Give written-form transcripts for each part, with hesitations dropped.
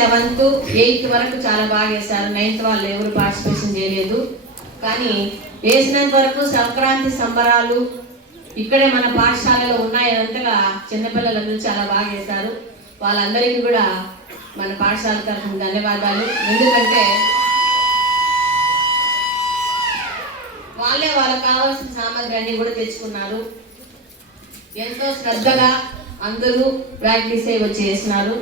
7th 8th వరకు చాలా బాగా వేశారు. 9th వాళ్ళు ఎవరు పార్టిసిపేషన్ చేయలేదు. కానీ వేసినంత వరకు సంక్రాంతి సంబరాలు ఇక్కడే మన పాఠశాలలో ఉన్నాయి. అంతగా చిన్నపిల్లలందరూ చాలా బాగా వేశారు. వాళ్ళందరికీ కూడా మన పాఠశాల తరఫున ధన్యవాదాలు. ఎందుకంటే వాళ్ళే వాళ్ళకి కావాల్సిన సామాగ్రి అన్ని కూడా తెచ్చుకున్నారు. ఎంతో శ్రద్ధగా అందరూ ప్రాక్టీస్ అయ్యి వచ్చి చేసినారు.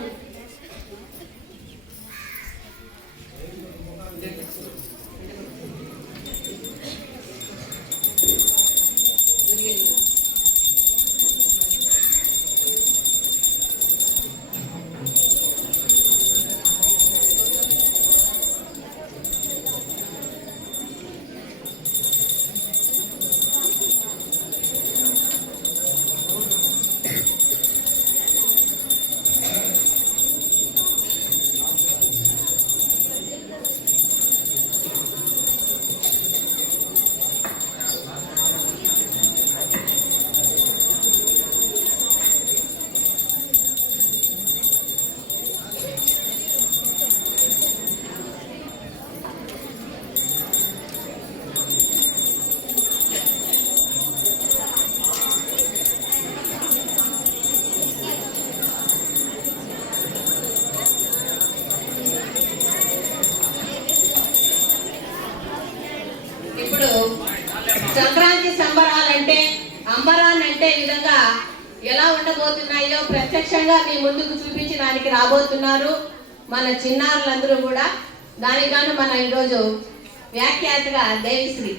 ఇప్పుడు సంక్రాంతి సంబరాలంటే అంబరాన్నంటే విధంగా ఎలా ఉండబోతున్నాయో ప్రత్యక్షంగా మీ ముందుకు చూపించడానికి రాబోతున్నారు మన చిన్నారులందరూ కూడా. దానికి గాను మన ఈరోజు వ్యాఖ్యాతగా దేవిశ్రీ